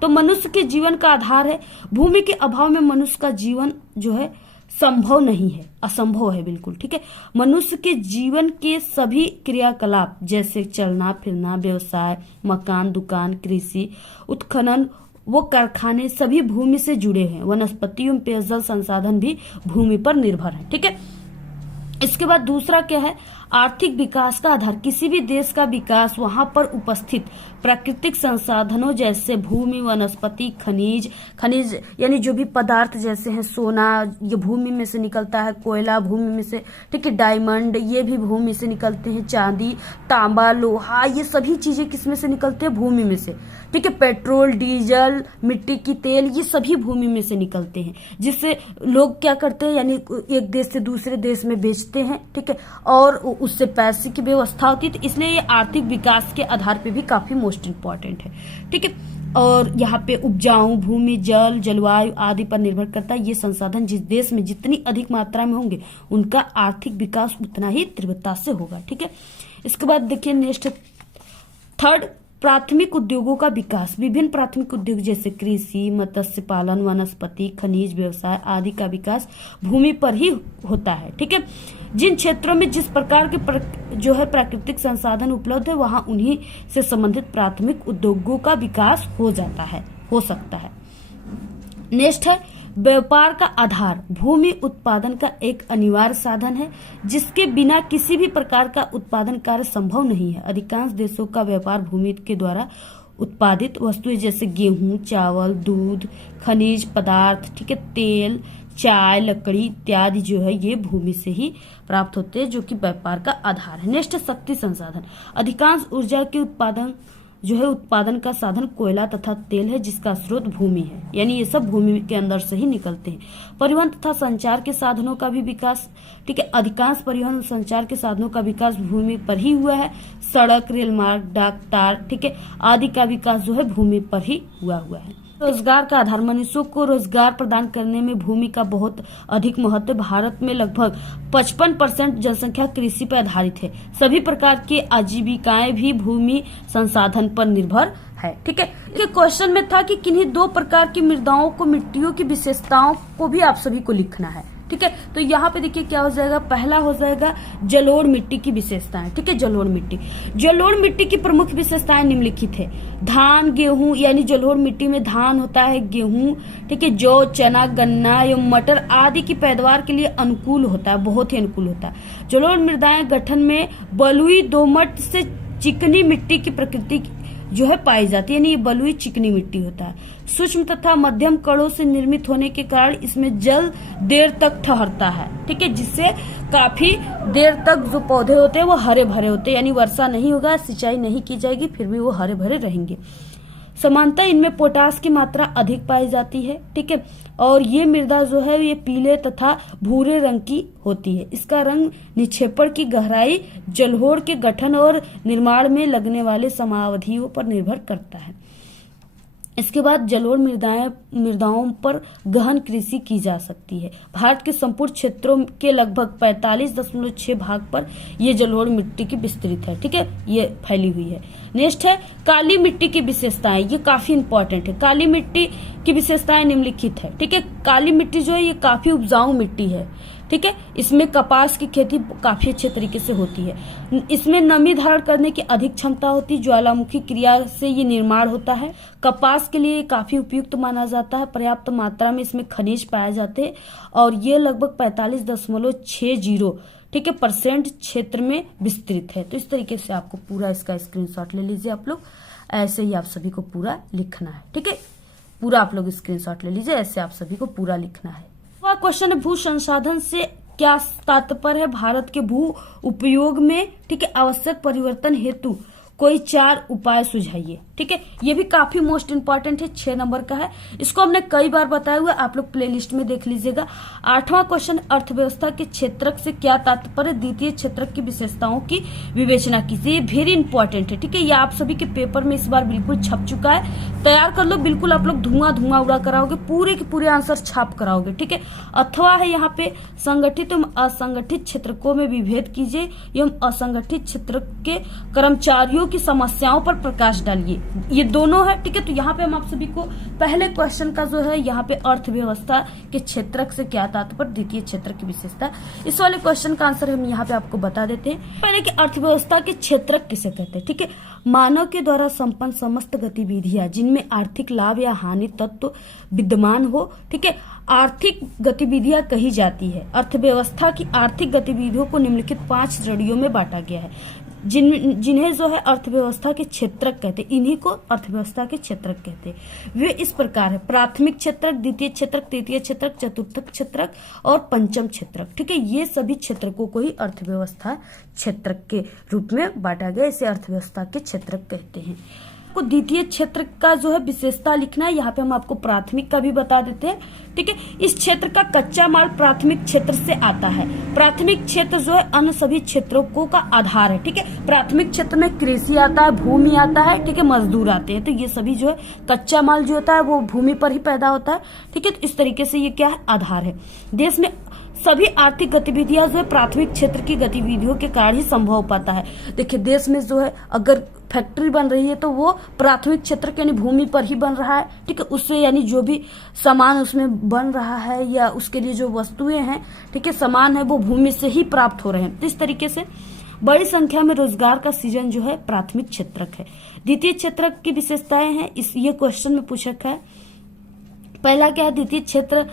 तो मनुष्य के जीवन का आधार है। भूमि के अभाव में मनुष्य का जीवन जो है संभव नहीं है, असंभव है बिल्कुल, ठीक है। मनुष्य के जीवन के सभी क्रियाकलाप जैसे चलना फिरना, व्यवसाय, मकान, दुकान, कृषि, उत्खनन, वो कारखाने सभी भूमि से जुड़े हैं। वनस्पति एवं पेयजल संसाधन भी भूमि पर निर्भर है, ठीक है। इसके बाद दूसरा क्या है, आर्थिक विकास का आधार। किसी भी देश का विकास वहां पर उपस्थित प्राकृतिक संसाधनों जैसे भूमि, वनस्पति, खनिज यानी जो भी पदार्थ जैसे हैं सोना, ये भूमि में से निकलता है, कोयला भूमि में से, ठीक है, डायमंड ये भी भूमि से निकलते हैं, चांदी, तांबा, लोहा, ये सभी चीजें किसमें से निकलते हैं? भूमि में से, ठीक है। पेट्रोल, डीजल, मिट्टी की तेल, ये सभी भूमि में से निकलते हैं, जिससे लोग क्या करते हैं, यानी एक देश से दूसरे देश में बेचते हैं, ठीक है, और उससे पैसे की व्यवस्था होती है। तो इसलिए ये आर्थिक विकास के आधार पे भी काफी मोस्ट इंपॉर्टेंट है, ठीक है। और यहाँ पे उपजाऊ भूमि, जल, जलवायु आदि पर निर्भर करता है। ये संसाधन जिस देश में जितनी अधिक मात्रा में होंगे उनका आर्थिक विकास उतना ही तीव्रता से होगा, ठीक है। इसके बाद देखिए नेक्स्ट थर्ड, प्राथमिक उद्योगों का विकास। विभिन्न प्राथमिक उद्योग जैसे कृषि, मत्स्य पालन, वनस्पति, खनिज व्यवसाय आदि का विकास भूमि पर ही होता है, ठीक है। जिन क्षेत्रों में जिस प्रकार के जो है प्राकृतिक संसाधन उपलब्ध है वहां उन्हीं से संबंधित प्राथमिक उद्योगों का विकास हो सकता है। नेक्स्ट है व्यापार का आधार। भूमि उत्पादन का एक अनिवार्य साधन है जिसके बिना किसी भी प्रकार का उत्पादन कार्य संभव नहीं है। अधिकांश देशों का व्यापार भूमि के द्वारा उत्पादित वस्तुएं जैसे गेहूं, चावल, दूध, खनिज पदार्थ, ठीक है, तेल, चाय, लकड़ी इत्यादि जो है ये भूमि से ही प्राप्त होते हैं, जो कि व्यापार का आधार है। नेक्स्ट शक्ति संसाधन। अधिकांश ऊर्जा के उत्पादन का साधन कोयला तथा तेल है जिसका स्रोत भूमि है, यानी ये सब भूमि के अंदर से ही निकलते हैं। परिवहन तथा संचार के साधनों का भी विकास, ठीक है, अधिकांश परिवहन और संचार के साधनों का विकास भूमि पर ही हुआ है। सड़क, रेल मार्ग, डाक तार, ठीक है, आदि का विकास जो है भूमि पर ही हुआ है। रोजगार का आधार। मनुष्यों को रोजगार प्रदान करने में भूमि का बहुत अधिक महत्व। भारत में लगभग 55% जनसंख्या कृषि पर आधारित है। सभी प्रकार की आजीविकाएं भी भूमि संसाधन पर निर्भर है, ठीक है। क्वेश्चन में था कि किन्हीं दो प्रकार की मृदाओं को, मिट्टियों की विशेषताओं को भी आप सभी को लिखना है, ठीक है। तो यहाँ पे देखिए क्या हो जाएगा, पहला हो जाएगा जलोढ़ मिट्टी की विशेषताएं, ठीक है। जलोढ़ मिट्टी की प्रमुख विशेषताएं निम्नलिखित है। धान, गेहूं, यानी जलोढ़ मिट्टी में धान होता है, गेहूं, ठीक है, जौ, चना, गन्ना एवं मटर आदि की पैदावार के लिए अनुकूल होता है, बहुत ही अनुकूल होता है। जलोढ़ मृदाएं गठन में बलुई, दोमट से चिकनी मिट्टी की प्रकृति जो है पाई जाती है, यानी ये बलुई चिकनी मिट्टी होता है। सूक्ष्म तथा मध्यम कणों से निर्मित होने के कारण इसमें जल देर तक ठहरता है, ठीक है, जिससे काफी देर तक जो पौधे होते हैं वो हरे भरे होते हैं, यानी वर्षा नहीं होगा, सिंचाई नहीं की जाएगी, फिर भी वो हरे भरे रहेंगे। समानता इनमें पोटास की मात्रा अधिक पाई जाती है, ठीक है। और ये मृदा जो है ये पीले तथा भूरे रंग की होती है। इसका रंग निक्षेपण की गहराई, जलोढ़ के गठन और निर्माण में लगने वाले समावधियों पर निर्भर करता है। इसके बाद जलोढ़ मृदाओं पर गहन कृषि की जा सकती है। भारत के संपूर्ण क्षेत्रों के लगभग 45.6 भाग पर यह जलोढ़ मिट्टी की विस्तृत है, ठीक है, ये फैली हुई है। नेक्स्ट है काली मिट्टी की विशेषताएं, ये काफी इंपॉर्टेंट है। काली मिट्टी की विशेषताएं निम्नलिखित है, ठीक है। काली मिट्टी जो है ये काफी उपजाऊ मिट्टी है, ठीक है। इसमें कपास की खेती काफी अच्छे तरीके से होती है। इसमें नमी धारण करने की अधिक क्षमता होती है। ज्वालामुखी क्रिया से ये निर्माण होता है। कपास के लिए काफी उपयुक्त माना जाता है। पर्याप्त मात्रा में इसमें खनिज पाए जाते हैं और ये लगभग 45.60 ठीक है % क्षेत्र में विस्तृत है। तो इस तरीके से आपको पूरा इसका स्क्रीनशॉट ले लीजिए आप लोग। ऐसे ही आप सभी को पूरा लिखना है, ठीक है। पूरा आप लोग स्क्रीनशॉट ले लीजिए, ऐसे आप सभी को पूरा लिखना है। वह क्वेश्चन है भू संसाधन से क्या तात्पर्य है? भारत के भू उपयोग में, ठीक है, आवश्यक परिवर्तन हेतु कोई 4 उपाय सुझाइए, ठीक है। ये भी काफी मोस्ट इंपॉर्टेंट है, 6 नंबर का है। इसको हमने कई बार बताया हुआ, आप लोग प्लेलिस्ट में देख लीजिएगा। 8वां क्वेश्चन, अर्थव्यवस्था के क्षेत्रक से क्या तात्पर्य? द्वितीय क्षेत्रक की विशेषताओं की विवेचना कीजिए। ये वेरी इंपॉर्टेंट है, ठीक है। ये आप सभी के पेपर में इस बार बिल्कुल छप चुका है, तैयार कर लो। बिल्कुल आप लोग धुआं उड़ा कराओगे, पूरे के पूरे आंसर छाप कराओगे, ठीक है। अथवा है यहाँ पे संगठित एवं असंगठित क्षेत्रकों में विभेद कीजिए एवं असंगठित क्षेत्र के कर्मचारियों की समस्याओं पर प्रकाश डालिए, ये दोनों है। ठीक है, तो यहाँ पे हम आप सभी को पहले क्वेश्चन का जो है यहाँ पे अर्थव्यवस्था के क्षेत्रक से क्या तात्पर्य, द्वितीय क्षेत्र की विशेषता, इस वाले क्वेश्चन का आंसर हम यहाँ पे आपको बता देते हैं। पहले कि अर्थव्यवस्था के क्षेत्रक किसे कहते हैं। ठीक है, मानव के द्वारा संपन्न समस्त गतिविधियां जिनमें आर्थिक लाभ या हानि तत्व विद्यमान हो, ठीक है, आर्थिक गतिविधियां कही जाती है। अर्थव्यवस्था की आर्थिक गतिविधियों को निम्नलिखित 5 श्रेणियों में बांटा गया है, जिन्हें जो है अर्थव्यवस्था के क्षेत्रक कहते हैं। इन्हीं को अर्थव्यवस्था के क्षेत्रक कहते हैं। वे इस प्रकार है: प्राथमिक क्षेत्रक, द्वितीय क्षेत्रक, तृतीय क्षेत्रक, चतुर्थ क्षेत्रक और पंचम क्षेत्रक। ठीक है, ये सभी क्षेत्रकों को ही अर्थव्यवस्था क्षेत्रक के रूप में बांटा गया, इसे अर्थव्यवस्था के क्षेत्रक कहते हैं। को द्वितीय क्षेत्र का जो है विशेषता लिखना है, यहाँ पे हम आपको प्राथमिक का भी बता देते हैं। ठीक है, इस क्षेत्र का कच्चा माल प्राथमिक क्षेत्र से आता है। प्राथमिक क्षेत्र जो है अन्य सभी क्षेत्रों का आधार है। ठीक है, प्राथमिक क्षेत्र में कृषि आता है, भूमि आता है, ठीक है, मजदूर आते हैं। तो ये सभी जो है कच्चा माल जो होता है वो भूमि पर ही पैदा होता है। ठीक है, तो इस तरीके से ये क्या है, आधार है। देश में सभी आर्थिक गतिविधियां जो है प्राथमिक क्षेत्र की गतिविधियों के कारण ही संभव हो पाता है। देखिए, देश में जो है अगर फैक्ट्री बन रही है तो वो प्राथमिक क्षेत्र के यानी भूमि पर ही बन रहा है। ठीक है, उससे यानी जो भी सामान उसमें बन रहा है या उसके लिए जो वस्तुएं हैं, ठीक है, सामान है, वो भूमि से ही प्राप्त हो रहे हैं। तो इस तरीके से बड़ी संख्या में रोजगार का सृजन जो है प्राथमिक क्षेत्रक है। द्वितीय क्षेत्रक की विशेषताएं हैं, ये क्वेश्चन में पूछ रखा है। पहला क्या है, द्वितीय क्षेत्र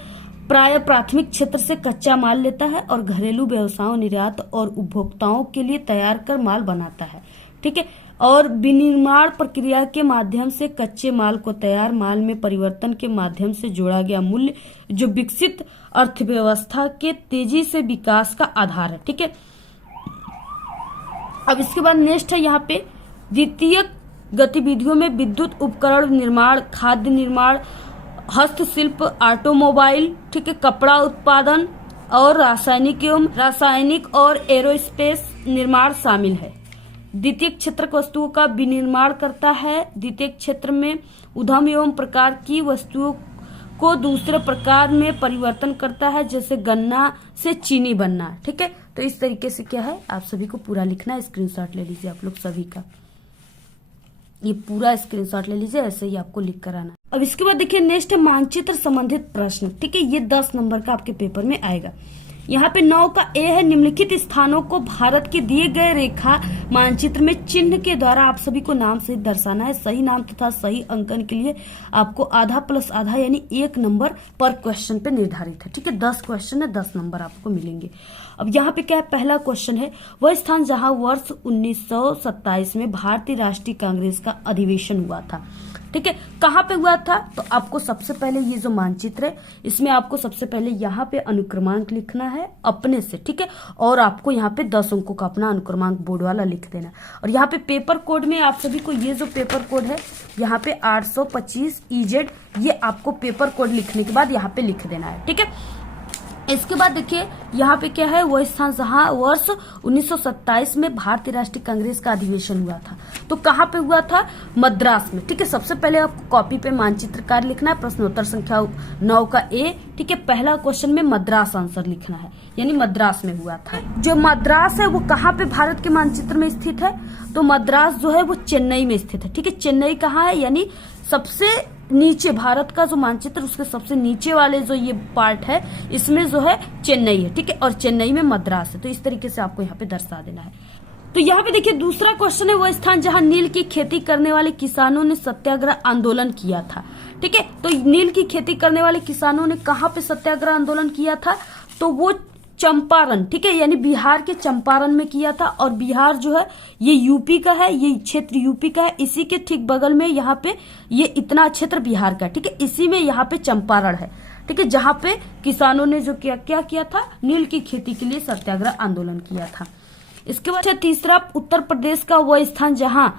प्राय प्राथमिक क्षेत्र से कच्चा माल लेता है और घरेलू व्यवसायों, निर्यात और उपभोक्ताओं के लिए तैयार कर माल बनाता है। ठीक है, और विनिर्माण प्रक्रिया के माध्यम से कच्चे माल को तैयार माल में परिवर्तन के माध्यम से जोड़ा गया मूल्य जो विकसित अर्थव्यवस्था के तेजी से विकास का आधार है। ठीक है, अब इसके बाद नेक्स्ट है यहाँ पे द्वितीय गतिविधियों में विद्युत उपकरण निर्माण, खाद्य निर्माण, हस्तशिल्प, ऑटोमोबाइल, ठीक है, कपड़ा उत्पादन और रासायनिक और एरोस्पेस निर्माण शामिल है। द्वितीय क्षेत्र वस्तुओं का विनिर्माण करता है। द्वितीय क्षेत्र में उद्यम एवं प्रकार की वस्तुओं को दूसरे प्रकार में परिवर्तन करता है, जैसे गन्ना से चीनी बनना। ठीक है, तो इस तरीके से क्या है, आप सभी को पूरा लिखना है। स्क्रीनशॉट ले लीजिए आप लोग सभी का, ये पूरा स्क्रीनशॉट ले लीजिए, ऐसे ही आपको लिख कर आना। अब इसके बाद देखिए नेक्स्ट मानचित्र संबंधित प्रश्न। ठीक है, ये 10 नंबर का आपके पेपर में आएगा। यहाँ पे 9 का ए है, निम्नलिखित स्थानों को भारत के दिए गए रेखा मानचित्र में चिन्ह के द्वारा आप सभी को नाम से दर्शाना है। सही नाम तथा सही अंकन के लिए आपको आधा प्लस आधा यानी 1 नंबर पर क्वेश्चन पे निर्धारित है। ठीक है, 10 क्वेश्चन है, 10 नंबर आपको मिलेंगे। अब यहाँ पे क्या है, पहला क्वेश्चन है वह स्थान जहाँ वर्ष 1927 में भारतीय राष्ट्रीय कांग्रेस का अधिवेशन हुआ था। ठीक है, कहाँ पे हुआ था, तो आपको सबसे पहले ये जो मानचित्र है इसमें आपको सबसे पहले यहाँ पे अनुक्रमांक लिखना है अपने से। ठीक है, और आपको यहाँ पे 10 अंकों का अपना अनुक्रमांक बोर्ड वाला लिख देना। और यहाँ पे पेपर कोड में आप सभी को ये जो पेपर कोड है यहाँ पे 825 EZ, ये आपको पेपर कोड लिखने के बाद यहाँ पे लिख देना है। ठीक है, इसके बाद देखिए यहाँ पे क्या है, वह स्थान जहाँ वर्ष 1927 में भारतीय राष्ट्रीय कांग्रेस का अधिवेशन हुआ था। तो कहाँ पे हुआ था, मद्रास में। ठीक है, सबसे पहले आपको कॉपी पे मानचित्रकार लिखना है, प्रश्नोत्तर संख्या 9 का ए। ठीक है, पहला क्वेश्चन में मद्रास आंसर लिखना है, यानी मद्रास में हुआ था। जो मद्रास है वो कहाँ पे भारत के मानचित्र में स्थित है, तो मद्रास जो है वो चेन्नई में स्थित है। ठीक है, चेन्नई कहाँ है, यानी सबसे नीचे भारत का जो मानचित्र उसके सबसे नीचे वाले जो ये पार्ट है इसमें जो है चेन्नई है। ठीक है, और चेन्नई में मद्रास है। तो इस तरीके से आपको यहाँ पे दर्शा देना है। तो यहाँ पे देखिए दूसरा क्वेश्चन है वह स्थान जहाँ नील की खेती करने वाले किसानों ने सत्याग्रह आंदोलन किया था। ठीक है, तो नील की खेती करने वाले किसानों ने कहाँ पे सत्याग्रह आंदोलन किया था, तो वो चंपारण, ठीक है, यानी बिहार के चंपारण में किया था। और बिहार जो है ये यूपी का है, ये क्षेत्र यूपी का है, इसी के ठीक बगल में यहाँ पे ये इतना क्षेत्र बिहार का। ठीक है, इसी में यहाँ पे चंपारण है। ठीक है, जहाँ पे किसानों ने जो क्या किया था, नील की खेती के लिए सत्याग्रह आंदोलन किया था। इसके बाद तीसरा उत्तर प्रदेश का वह स्थान जहाँ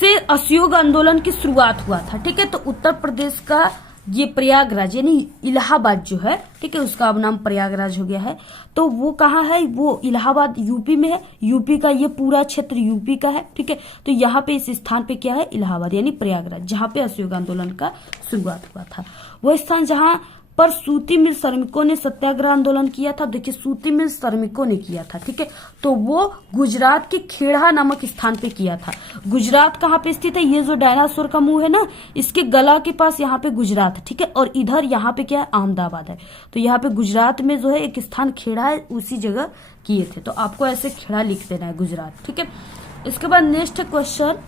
से असहयोग आंदोलन की शुरुआत हुआ था। ठीक है, तो उत्तर प्रदेश का ये प्रयागराज यानी इलाहाबाद जो है, ठीक है, उसका अब नाम प्रयागराज हो गया है। तो वो कहाँ है, वो इलाहाबाद यूपी में है। यूपी का ये पूरा क्षेत्र यूपी का है। ठीक है, तो यहाँ पे इस स्थान पे क्या है, इलाहाबाद यानी प्रयागराज, जहाँ पे असहयोग आंदोलन का शुरुआत हुआ था। वह स्थान जहाँ पर सूती मिल श्रमिकों ने सत्याग्रह आंदोलन किया था। देखिए सूती मिल श्रमिकों ने किया था, ठीक है, तो वो गुजरात के खेड़ा नामक स्थान पे किया था। गुजरात कहाँ पे स्थित है? ये जो डायनासोर का मुंह है ना, इसके गला के पास यहाँ पे गुजरात है, ठीक है, और इधर यहाँ पे क्या है? अहमदाबाद है। तो यहाँ पे गुजरात में जो है एक स्थान खेड़ा है, उसी जगह किए थे। तो आपको ऐसे खेड़ा लिख देना है, गुजरात, ठीक है। इसके बाद नेक्स्ट क्वेश्चन,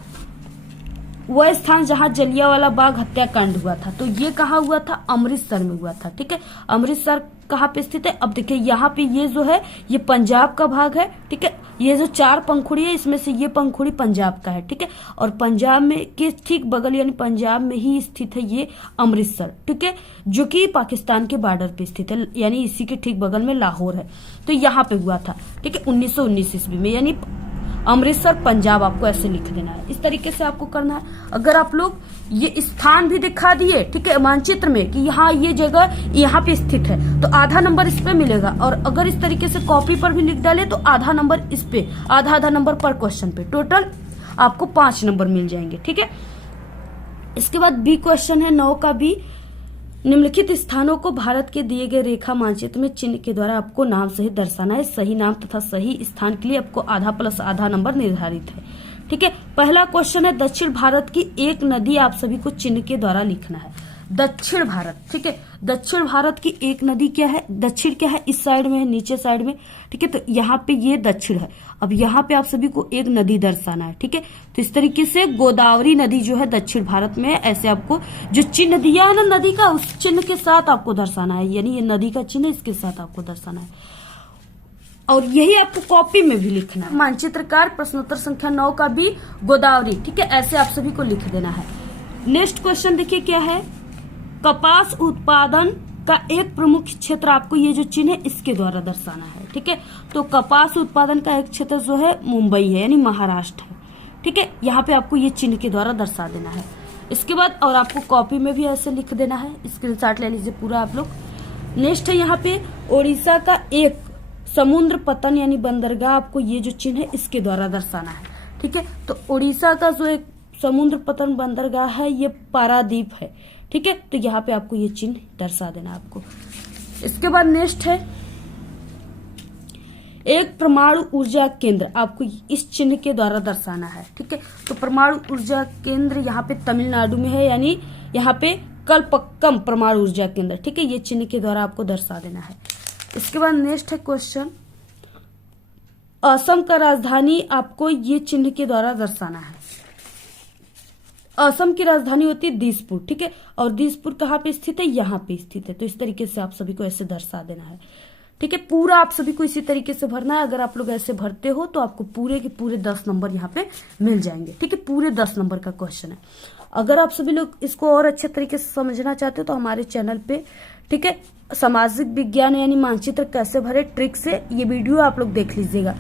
वह स्थान जहां जलियांवाला बाग हत्याकांड हुआ था, तो ये कहाँ हुआ था? अमृतसर में हुआ था, ठीक है। अमृतसर कहाँ पे स्थित है? अब देखिए यहाँ पे ये जो है ये पंजाब का भाग है, ठीक है। ये जो 4 पंखुड़ी है इसमें से ये पंखुड़ी पंजाब का है, ठीक है, और पंजाब में के ठीक बगल यानी पंजाब में ही स्थित है ये अमृतसर, ठीक है, जो कि पाकिस्तान के बॉर्डर पे स्थित है, यानी इसी के ठीक बगल में लाहौर है। तो यहाँ पे हुआ था, ठीक है, 1919 ईस्वी में, यानी अमृतसर पंजाब आपको ऐसे लिख देना है। इस तरीके से आपको करना है। अगर आप लोग ये स्थान भी दिखा दिए, ठीक है, मानचित्र में कि यहाँ ये जगह यहाँ पे स्थित है, तो आधा नंबर इस पे मिलेगा। और अगर इस तरीके से कॉपी पर भी लिख डाले तो आधा नंबर इस पे, आधा नंबर पर क्वेश्चन पे, टोटल आपको 5 नंबर मिल जाएंगे, ठीक है। इसके बाद बी क्वेश्चन है 9 का बी, निम्नलिखित स्थानों को भारत के दिए गए रेखा मानचित्र में चिन्ह के द्वारा आपको नाम सहित दर्शाना है। सही नाम तथा सही स्थान के लिए आपको आधा प्लस आधा नंबर निर्धारित है, ठीक है। पहला क्वेश्चन है दक्षिण भारत की एक नदी आप सभी को चिन्ह के द्वारा लिखना है। दक्षिण भारत, ठीक है, दक्षिण भारत की एक नदी क्या है? दक्षिण क्या है? इस साइड में है, नीचे साइड में, ठीक है, तो यहाँ पे ये दक्षिण है। अब यहाँ पे आप सभी को एक नदी दर्शाना है, ठीक है। तो इस तरीके से गोदावरी नदी जो है दक्षिण भारत में है, ऐसे आपको जो चिन्ह दिया है ना नदी का, उस चिन्ह के साथ आपको दर्शाना है, यानी ये नदी का चिन्ह इसके साथ आपको दर्शाना है, और यही आपको कॉपी में भी लिखना है। मानचित्रकार प्रश्नोत्तर संख्या 9 का भी गोदावरी, ठीक है, ऐसे आप सभी को लिख देना है। नेक्स्ट क्वेश्चन देखिए क्या है, कपास उत्पादन का एक प्रमुख क्षेत्र आपको ये जो चिन्ह है इसके द्वारा दर्शाना है, ठीक है। तो कपास उत्पादन का एक क्षेत्र जो है मुंबई है, यानी महाराष्ट्र है, ठीक है। यहाँ पे आपको ये चिन्ह के द्वारा दर्शा देना है। इसके बाद और आपको कॉपी में भी ऐसे लिख देना है, स्क्रीनशॉट ले लीजिए पूरा आप लोग। नेक्स्ट है यहाँ पे ओडिशा का एक समुद्र पतन यानी बंदरगाह, आपको ये जो चिन्ह है इसके द्वारा दर्शाना है, ठीक है। तो ओडिशा का जो एक समुद्र पतन बंदरगाह है ये पारादीप है, ठीक है, तो यहाँ पे आपको ये चिन्ह दर्शा देना आपको। इसके बाद नेक्स्ट है एक परमाणु ऊर्जा केंद्र, आपको इस चिन्ह के द्वारा दर्शाना है, ठीक है। तो परमाणु ऊर्जा केंद्र यहाँ पे तमिलनाडु में है, यानी यहाँ पे कलपक्कम परमाणु ऊर्जा केंद्र, ठीक है, ये चिन्ह के द्वारा आपको दर्शा देना है। इसके बाद नेक्स्ट है क्वेश्चन, असम का राजधानी आपको ये चिन्ह के द्वारा दर्शाना है। असम की राजधानी होती है दिसपुर, ठीक है, और दिसपुर कहाँ पे स्थित है? यहाँ पे स्थित है। तो इस तरीके से आप सभी को ऐसे दर्शा देना है, ठीक है। पूरा आप सभी को इसी तरीके से भरना है। अगर आप लोग ऐसे भरते हो तो आपको पूरे के पूरे 10 नंबर यहाँ पे मिल जाएंगे, ठीक है, पूरे 10 नंबर का क्वेश्चन है। अगर आप सभी लोग इसको और अच्छे तरीके से समझना चाहते हो तो हमारे चैनल पे, ठीक है, सामाजिक विज्ञान यानी मानचित्र कैसे भरे ट्रिक से, ये वीडियो आप लोग देख लीजिएगा।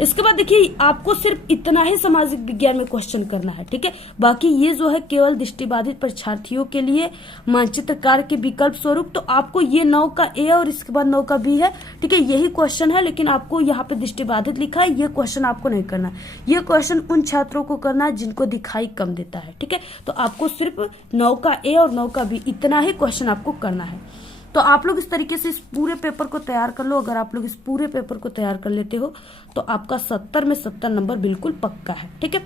इसके बाद देखिए आपको सिर्फ इतना ही सामाजिक विज्ञान में क्वेश्चन करना है, ठीक है। बाकी ये जो है केवल दृष्टिबाधित परीक्षार्थियों के लिए मानचित्रकार के विकल्प स्वरूप, तो आपको ये 9 का ए और इसके बाद 9 का बी है, ठीक है, यही क्वेश्चन है, लेकिन आपको यहाँ पे दृष्टिबाधित लिखा है, ये क्वेश्चन आपको नहीं करना है। ये क्वेश्चन उन छात्रों को करना है जिनको दिखाई कम देता है, ठीक है। तो आपको सिर्फ 9 का ए और 9 का बी इतना ही क्वेश्चन आपको करना है। तो आप लोग इस तरीके से इस पूरे पेपर को तैयार कर लो। अगर आप लोग इस पूरे पेपर को तैयार कर लेते हो तो आपका 70 में 70 नंबर बिल्कुल पक्का है, ठीक है।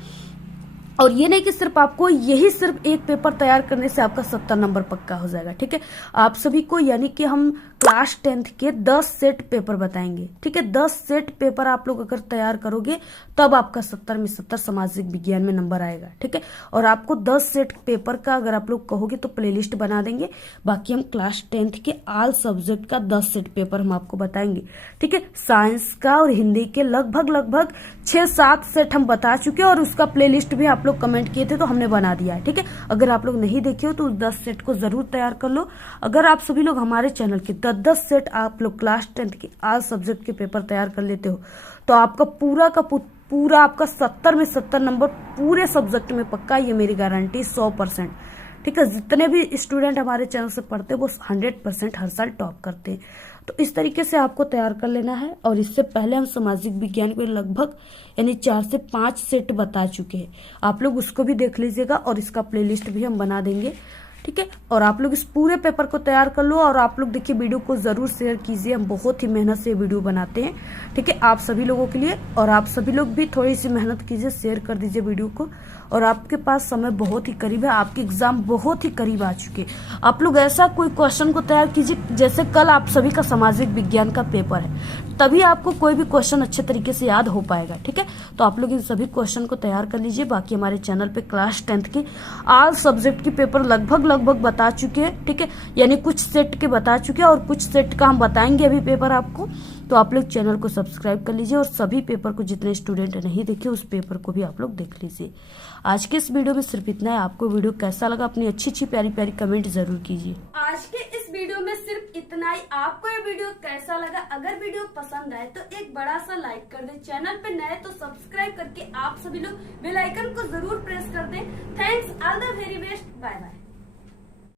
और ये नहीं कि सिर्फ आपको यही सिर्फ एक पेपर तैयार करने से आपका 70 नंबर पक्का हो जाएगा, ठीक है। आप सभी को यानी कि हम क्लास 10th के 10 सेट पेपर बताएंगे, ठीक है। 10 सेट पेपर आप लोग अगर तैयार करोगे तब आपका 70 में 70 सामाजिक विज्ञान में नंबर आएगा, ठीक है। और आपको 10 सेट पेपर का अगर आप लोग कहोगे तो प्लेलिस्ट बना देंगे। बाकी हम क्लास 10th के ऑल सब्जेक्ट का 10 सेट पेपर हम आपको बताएंगे, ठीक है। साइंस का और हिंदी के लगभग 6-7 सेट हम बता चुके हैं और उसका प्लेलिस्ट भी आप लोग कमेंट किए थे तो हमने बना दिया है, ठीक है। अगर आप लोग नहीं देखे हो तो उस 10 सेट को जरूर तैयार कर लो। अगर आप सभी लोग हमारे चैनल के 10 सेट आप लोग क्लास 10th के ऑल सब्जेक्ट के पेपर तैयार कर लेते हो तो आपका पूरा आपका 70 में 70 नंबर पूरे सब्जेक्ट में पक्का, ये मेरी गारंटी 100%, ठीक है। जितने भी स्टूडेंट हमारे चैनल से पढ़ते हैं वो 100% हर साल टॉप करते हैं। तो इस तरीके से आपको तैयार कर लेना है। और इससे पहले हम सामाजिक विज्ञान के लगभग यानी 4 से 5 सेट बता चुके हैं, आप लोग उसको भी देख लीजिएगा और इसका प्लेलिस्ट भी हम बना देंगे, ठीक है। और आप लोग इस पूरे पेपर को तैयार कर लो और आप लोग देखिए वीडियो को जरूर शेयर कीजिए, हम बहुत ही मेहनत से वीडियो बनाते हैं, ठीक है, आप सभी लोगों के लिए। और आप सभी लोग भी थोड़ी सी मेहनत कीजिए, शेयर कर दीजिए वीडियो को। और आपके पास समय बहुत ही करीब है, आपके एग्जाम बहुत ही करीब आ चुके हैं। आप लोग ऐसा कोई क्वेश्चन को तैयार कीजिए जैसे कल आप सभी का सामाजिक विज्ञान का पेपर है, तभी आपको कोई भी क्वेश्चन अच्छे तरीके से याद हो पाएगा, ठीक है। तो आप लोग इन सभी क्वेश्चन को तैयार कर लीजिए। बाकी हमारे चैनल पे क्लास 10th के ऑल सब्जेक्ट के पेपर लगभग बता चुके हैं, ठीक है, यानी कुछ सेट के बता चुके हैं और कुछ सेट का हम बताएंगे अभी पेपर आपको। तो आप लोग चैनल को सब्सक्राइब कर लीजिए और सभी पेपर को जितने स्टूडेंट नहीं देखे उस पेपर को भी आप लोग देख लीजिए। आज के इस वीडियो में सिर्फ इतना है। आपको वीडियो कैसा लगा अपनी अच्छी प्यारी कमेंट जरूर कीजिए। आज के इस वीडियो में सिर्फ इतना ही। आपको ये वीडियो कैसा लगा? अगर वीडियो पसंद आए तो एक बड़ा सा लाइक कर दें, चैनल पे नए तो सब्सक्राइब करके आप सभी लोग बेल आइकन को जरूर प्रेस कर दें। Thanks, all the very best, bye bye.